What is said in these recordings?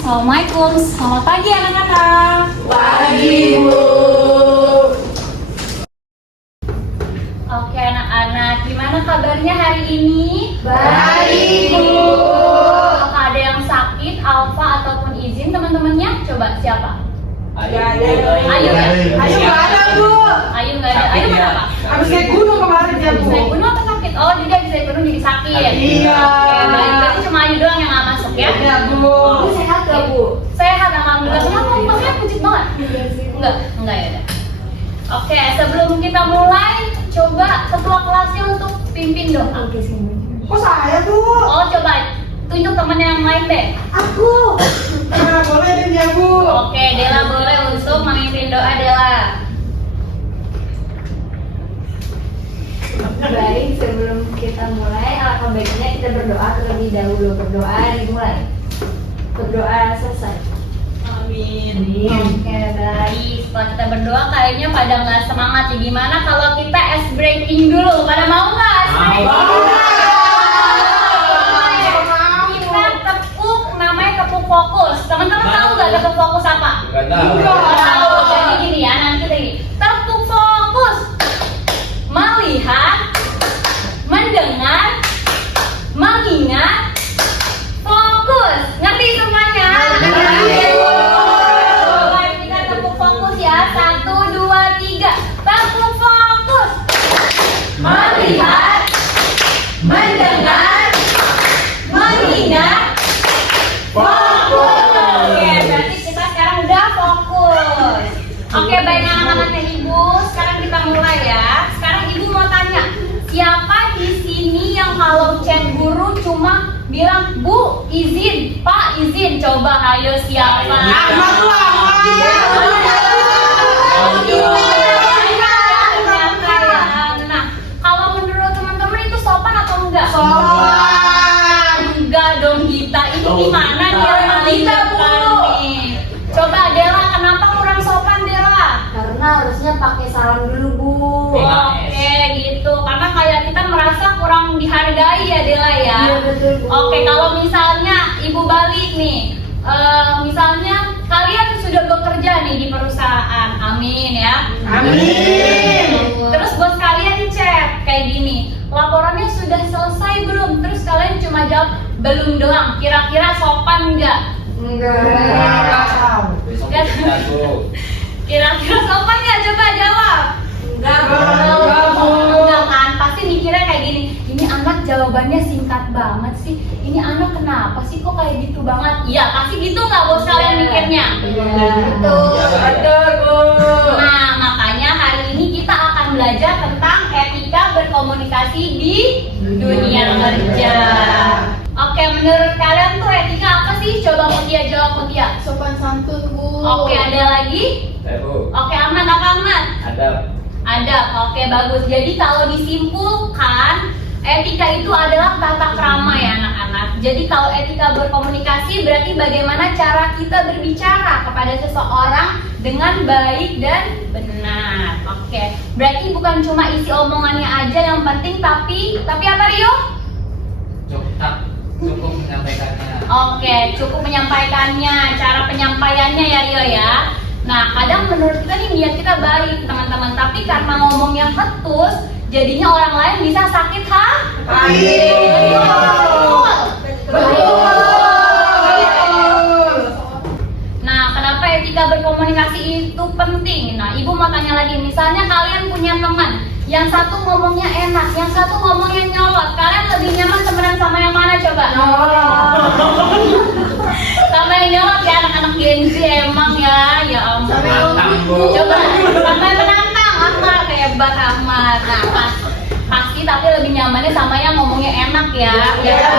Assalamualaikum, selamat pagi anak-anak. Pagi, Bu. Oke anak-anak, gimana kabarnya hari ini? Baik, Bu. Apakah ada yang sakit, alfa ataupun izin teman-temannya? Coba siapa? Ayo, Ayu ya? Ayo nggak ada, Bu. Ayu nggak ada. Ayu kenapa? Habis naik gunung kemarin dia, Bu. Naik gunung apa sakit? Oh, jadi habis naik gunung jadi sakit. Iya. Oke, baik. Berarti cuma Ayu doang yang nggak masuk ya? Iya, Bu. Sehat gak, Bu? Sehat, alhamdulillah. Kenapa mukanya pucet banget? Enggak ya udah. Oke, sebelum kita mulai, coba ketua kelasnya untuk pimpin doa. Kok saya, Bu? Oh, coba tunjuk temen yang lain deh. Aku. Nah, boleh deh ya, Bu. Oke, Dela boleh untuk memimpin doa, Dela. Baik, sebelum kita mulai, alangkah baiknya kita berdoa terlebih dahulu. Berdoa dimulai. Berdoa selesai. Amin. Oke, baik. Setelah kita berdoa, kayaknya pada nggak semangat ya. Gimana kalau kita ice breaking dulu? Pada mau nggak ice breaking? Kita tepuk, namanya tepuk fokus. Teman-teman tahu nggak tepuk fokus apa? Nggak tahu. Nggak tahu. Jadi gini ya, nanti lagi. Tepuk fokus. Melihat, mendengar, mengingat, fokus. Ngerti semuanya? Baik, kita tepuk fokus ya. 1, 2, 3. Tepuk fokus. Melihat, mendengar, mengingat, fokus. Oke, berarti kita sekarang udah fokus. Oke, baik anak-anaknya Ibu. Sekarang kita mulai ya. Sekarang Ibu mau tanya, siapa di sini yang kalau chat guru cuma bilang Bu izin, Pak izin? Coba ayo siapa? Ahmad tuh, Nah, kalau menurut teman-teman itu sopan atau enggak? Sopan. Enggak dong Gita. Ini gimana dia Malita nih? Coba Dela, kenapa kurang sopan Dela? Karena harusnya pakai salam dulu, Bu. Oke gitu, karena kayak kita merasa kurang dihargai ya Dela ya. Iya, betul, Bu. Oke, kalau misalnya Ibu balik nih, misalnya kalian sudah bekerja nih di perusahaan, amin ya. Amin. Terus bos kalian chat kayak gini, laporannya sudah selesai belum? Terus kalian cuma jawab belum doang. Kira-kira sopan nggak? Nggak tahu. Besok kita tuh. Kira-kira sopan nggak? Coba jawab. Nggak, Bu. Enggak kan? Pasti mikirnya kayak gini. Ini anak jawabannya singkat banget sih. Ini anak kenapa sih kok kayak gitu banget? Iya, pasti gitu nggak bos kalian mikirnya? Gitu. Betul, Bu. Nah, makanya hari ini kita akan belajar tentang etika berkomunikasi di dunia kerja. Oke, menurut kalian tuh etika apa sih? Coba Mutia jawab, Mutia. Sopan santun, Bu. Oke, ada lagi? Bu. Oke, Ahmad, apa Ahmad? Ada. Oke, bagus. Jadi kalau disimpulkan, etika itu adalah tata krama ya anak-anak. Jadi kalau etika berkomunikasi berarti bagaimana cara kita berbicara kepada seseorang dengan baik dan benar. Oke, berarti bukan cuma isi omongannya aja yang penting, tapi apa Rio? Cukup menyampaikannya. Oke, cukup menyampaikannya, cara penyampaiannya ya Rio ya. Nah, kadang menurut kita nih niat kita baik teman-teman, tapi karena ngomongnya ketus, jadinya orang lain bisa sakit hati. Betul. Nah, kenapa etika berkomunikasi itu penting? Nah, Ibu mau tanya lagi, misalnya kalian punya teman, yang satu ngomongnya enak, yang satu ngomongnya nyolot, kalian lebih nyaman temenan sama yang mana coba? Sama yang nyolot ya, anak-anak Gen Z emang ya, ya ampun. Coba, sama yang menantang, Ahmad, hebat Ahmad. Nah, Pasti, tapi lebih nyamannya sama yang ngomongnya enak ya. Ya.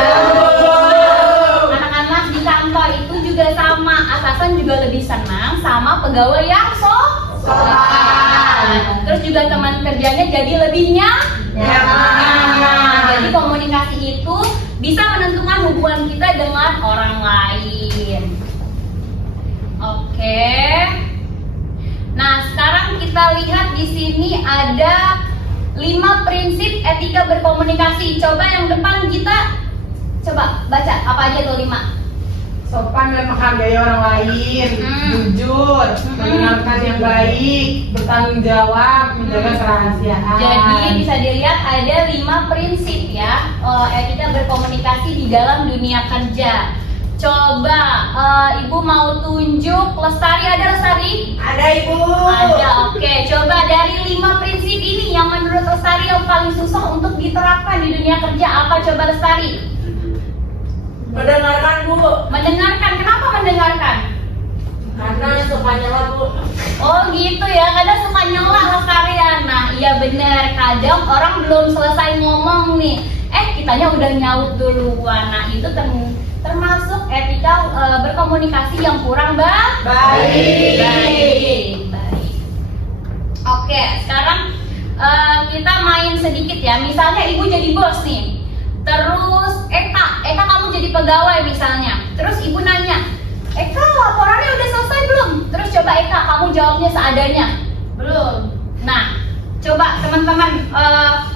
Anak-anak di kantor itu juga sama, atasan juga lebih senang sama pegawai yang sopan. Terus juga teman kerjanya jadi lebih nyaman. Jadi komunikasi itu bisa menentukan hubungan kita dengan orang lain. Oke. Nah, sekarang kita lihat di sini ada 5 prinsip etika berkomunikasi. Coba yang depan kita coba baca apa aja tuh 5. Sopan dan menghargai orang lain, jujur, mendengarkan yang baik, bertanggung jawab, menjaga kerahasiaan. Jadi bisa dilihat ada 5 prinsip ya etika berkomunikasi di dalam dunia kerja. Coba Ibu mau tunjuk Lestari, ada Lestari? Ada Ibu. Ada, oke. Coba dari 5 prinsip ini yang menurut Lestari yang paling susah untuk diterapkan di dunia kerja apa? Coba Lestari. Mendengarkan Bu. Mendengarkan, kenapa mendengarkan? Karena suka nyela Bu. Oh gitu ya, kadang suka nyela Lestarian. Nah iya bener, kadang orang belum selesai ngomong nih kitanya udah nyaut duluan. Nah itu termasuk etika berkomunikasi yang kurang baik. Oke, sekarang kita main sedikit ya. Misalnya Ibu jadi bos nih. Terus Eka kamu jadi pegawai misalnya. Terus Ibu nanya, Eka laporannya udah selesai belum? Terus coba Eka kamu jawabnya seadanya. Belum. Nah, coba teman-teman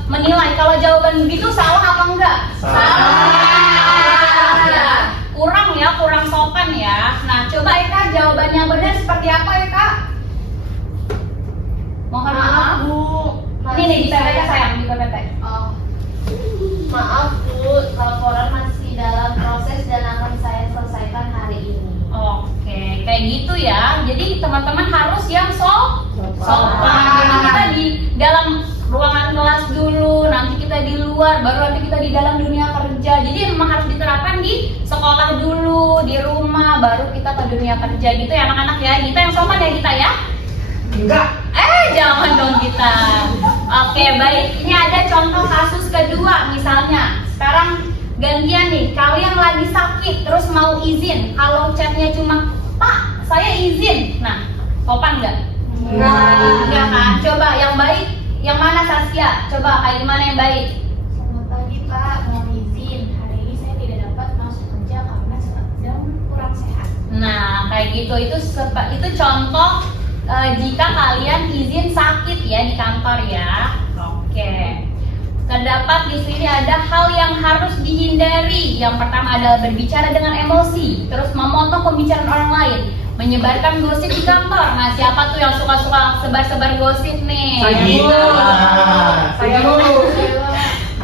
menilai kalau jawaban begitu salah apa enggak? Salah. Kurang sopan ya. Nah, coba Eka jawabannya benar seperti apa Eka? Mohon maaf Bu. Ini nih di PPT sayang, di PPT. Oh. Maaf Bu, laporan masih dalam proses dan akan saya selesaikan hari ini. Oke, kayak gitu ya. Jadi teman-teman harus yang sopan. Jadi kita di dalam ruangan kelas dulu, nanti kita di luar, baru nanti kita di dalam dunia kerja. Jadi memang harus diterapkan di sekolah dulu, di rumah, baru kita ke dunia kerja gitu ya anak-anak ya. Kita yang sopan ya kita ya. Enggak. Jangan dong kita. Oke, baik. Ini ada contoh kasus kedua misalnya. Sekarang gantian nih, kalian lagi sakit terus mau izin. Kalau chatnya cuma, Pak, saya izin. Nah, sopan nggak? Enggak kan? Coba yang baik, yang mana Saskia? Coba kayak gimana yang baik? Selamat pagi Pak, mau izin. Hari ini saya tidak dapat masuk kerja karena sedang kurang sehat. Nah, kayak gitu. Itu contoh jika kalian izin sakit ya di kantor ya. Oke. Terdapat di sini ada hal yang harus dihindari. Yang pertama adalah berbicara dengan emosi, terus memotong pembicaraan orang lain, menyebarkan gosip di kantor. Nah, siapa tuh yang suka-suka sebar-sebar gosip nih? Saya Bu.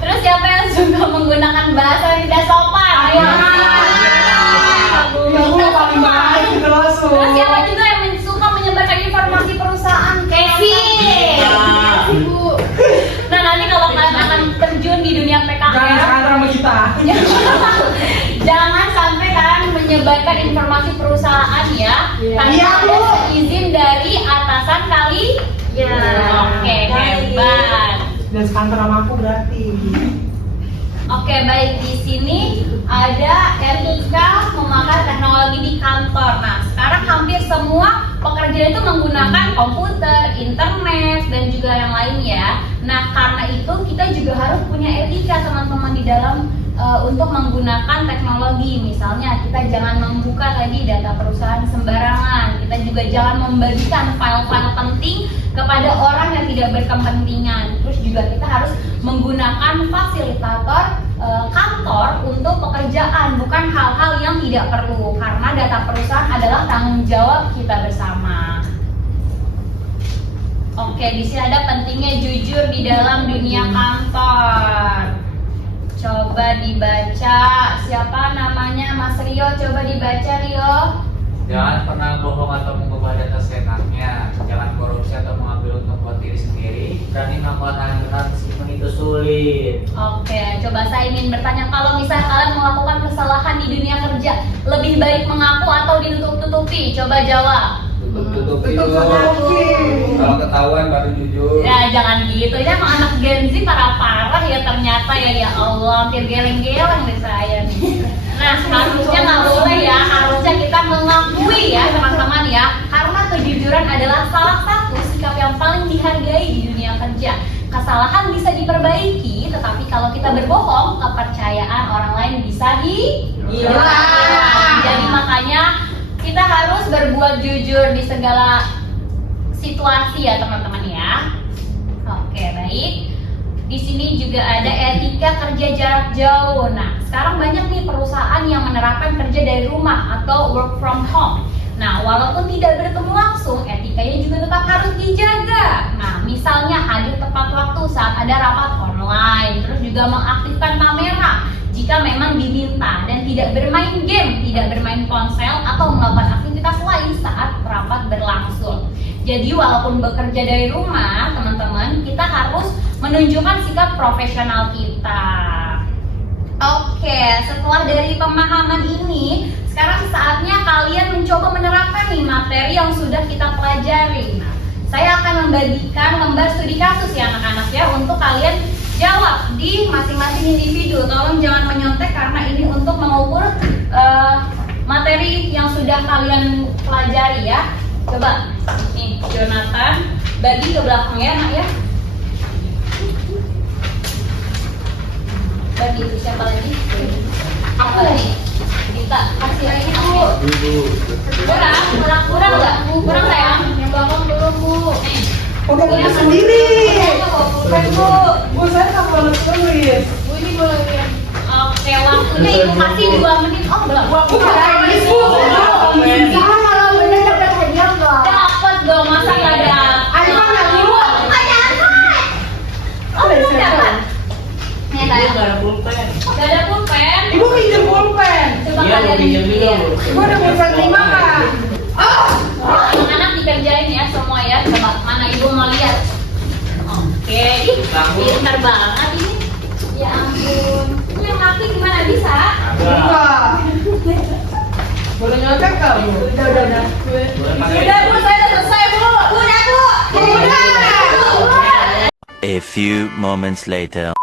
Terus siapa yang suka menggunakan bahasa yang tidak sopan? Ayo. Ya Bu paling baik terus. Terus siapa juga yang suka menyebarkan informasi perusahaan? Casey. Bu. Nah, nanti kalau kalian akan terjun di dunia PKL, Jangan sekarang sama kita. jangan sampai kalian menyebarkan informasi perusahaan ya, tanpa Iya, Bu. ada izin dari atasan kali. Ya. Oke, hebat. Dan sekantor sama aku berarti. Oke, baik. Di sini ada etika memakai teknologi di kantor. Nah, sekarang hampir semua pekerja itu menggunakan komputer, internet, dan juga yang lain ya. Nah, karena itu kita juga harus punya etika teman-teman di dalam untuk menggunakan teknologi. Misalnya kita jangan membuka tadi data perusahaan sembarangan. Kita juga jangan membagikan file-file penting kepada orang yang tidak berkepentingan. Terus juga kita harus menggunakan fasilitator kantor untuk pekerjaan, bukan hal-hal yang tidak perlu, karena data perusahaan adalah tanggung jawab kita bersama. Oke, di sini ada pentingnya jujur di dalam dunia kantor. Coba dibaca, siapa namanya Mas Rio? Coba dibaca Rio. Jangan pernah bohong atau mengubah data seenaknya. Jangan korupsi atau mengambil untung buat diri sendiri. Berani melakukan hal yang benar meskipun itu sulit. Oke, coba saya ingin bertanya, kalau misalnya kalian melakukan kesalahan di dunia kerja, lebih baik mengaku atau ditutup-tutupi? Coba jawab. Tutup-tutupi Tutup-tutupi. dulu. Kalau ketahuan baru jujur. Ya jangan gitu, ini emang anak Gen Z parah-parah ya ternyata ya Allah, hampir geleng-geleng deh saya nih. Nah, harusnya nggak boleh ya, harusnya kita mengakui ya teman-teman ya, karena kejujuran adalah salah satu sikap yang paling dihargai di dunia kerja. Kesalahan bisa diperbaiki, tetapi kalau kita berbohong, kepercayaan orang lain bisa hilang. Jadi makanya kita harus berbuat jujur di segala situasi ya teman-teman ya. Oke, baik. Di sini juga ada etika kerja jarak jauh. Nah, sekarang banyak nih perusahaan yang menerapkan kerja dari rumah atau work from home. Nah, walaupun tidak bertemu langsung, etikanya juga tetap harus dijaga. Nah, misalnya hadir tepat waktu saat ada rapat online, terus juga mengaktifkan kamera jika memang diminta, dan tidak bermain game, tidak bermain ponsel atau melakukan aktivitas lain saat rapat berlangsung. Jadi walaupun bekerja dari rumah, teman-teman, kita harus menunjukkan sikap profesional kita. Oke, setelah dari pemahaman ini, sekarang saatnya kalian mencoba menerapkan nih materi yang sudah kita pelajari. Nah, saya akan membagikan lembar studi kasus ya anak-anak ya, untuk kalian jawab di masing-masing individu. Tolong jangan menyontek karena ini untuk mengukur materi yang sudah kalian pelajari ya. Coba nih Jonathan bagi ke belakang ya nak ya. Bagi siapa lagi? Apa lagi? Kita kasih lagi Bu. Kurang nggak? Kurang sayang? Yang belakang belum Bu. Udah punya sendiri. Bu. Bu, saya nggak boleh tulis. Bu ini boleh lihat. Oke, waktunya Ibu kasih 2 menit. Oh belum. Bu, nangis Bu. Kalau bener dapat hadiah enggak? Dapat dong, masa nggak dapat? Ayo mana Bu? Nggak dapat. Oh belum dapat. Nih Ibu tanya. nggak ada pulpen. Gak ada pulpen. Ibu pinjam pulpen. Coba Iya, kalian pinjam dulu. Ibu ada pulpen 5 kan? anak-anak dikerjain ya semua ya. Coba mana Ibu mau lihat? Oke, ih, pintar banget ini. Ya ampun. Ini yang mati gimana bisa? Enggak. Boleh nyontek nggak Bu? Udah. Boleh pakai. Udah Bu, saya udah selesai Bu. Udah Bu. A few moments later.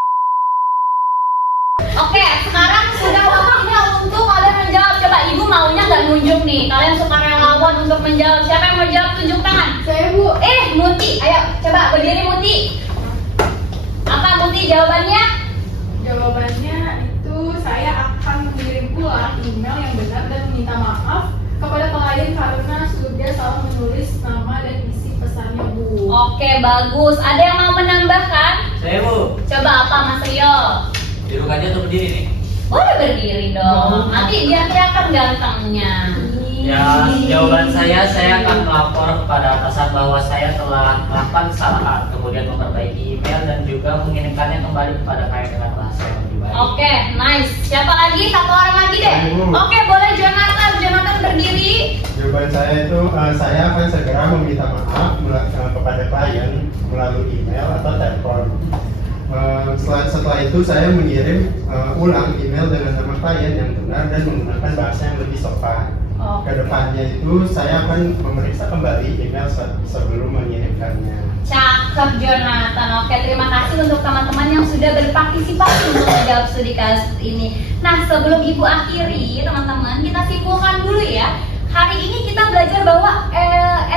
Oke, sekarang sudah waktunya untuk kalian menjawab. Coba Ibu maunya nggak nunjuk nih? Kalian suka relawan untuk menjawab. Siapa yang mau jawab? Tunjuk tangan. Saya Bu. Muti, ayo coba berdiri Muti. Apa Muti jawabannya? Jawabannya itu saya akan mengirim pulang email yang benar dan meminta maaf kepada klien karena sudah salah menulis nama dan isi pesannya Bu. Oke, bagus. Ada yang mau menambahkan? Saya Bu. Coba apa Mas Rio? Duduk aja atau berdiri nih? Boleh berdiri dong. Nanti biar kelihatan gantengnya. Ya, jawaban saya akan melapor kepada atasan bahwa saya telah melakukan kesalahan, kemudian memperbaiki email dan juga mengirimkannya kembali kepada klien dengan bahasa yang lebih baik. Oke, nice. Siapa lagi? Satu orang lagi deh. Oke, boleh Jonathan. Jonathan berdiri. Jawaban saya itu saya akan segera meminta maaf kepada klien melalui email atau telepon. Setelah itu saya mengirim ulang email dengan nama klien yang benar dan menggunakan bahasa yang lebih sopan. Kedepannya itu saya akan memeriksa kembali email sebelum mengirimkannya. Cakep Jonathan. Oke, terima kasih untuk teman-teman yang sudah berpartisipasi untuk menjawab studi kasus ini. Nah, sebelum Ibu akhiri, teman-teman, kita simpulkan dulu ya. Hari ini kita belajar bahwa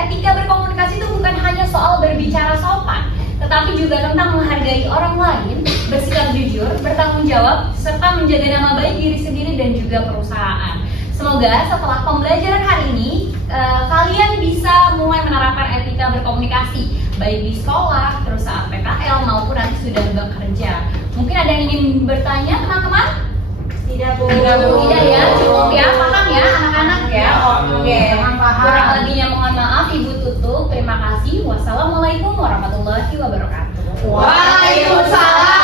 etika berkomunikasi itu bukan hanya soal berbicara sopan, tetapi juga tentang menghargai orang lain, bersikap jujur, bertanggung jawab, serta menjaga nama baik diri sendiri dan juga perusahaan. Semoga setelah pembelajaran hari ini, kalian bisa mulai menerapkan etika berkomunikasi, baik di sekolah, terus saat PKL, maupun nanti sudah bekerja. Mungkin ada yang ingin bertanya, teman-teman? Tidak Bu. Tidak ya, cukup ya, paham ya anak-anak ya. Oke, Paham. kurang lebihnya mohon maaf, Ibu tutup. Terima kasih. Wassalamualaikum warahmatullahi wabarakatuh. Waalaikumsalam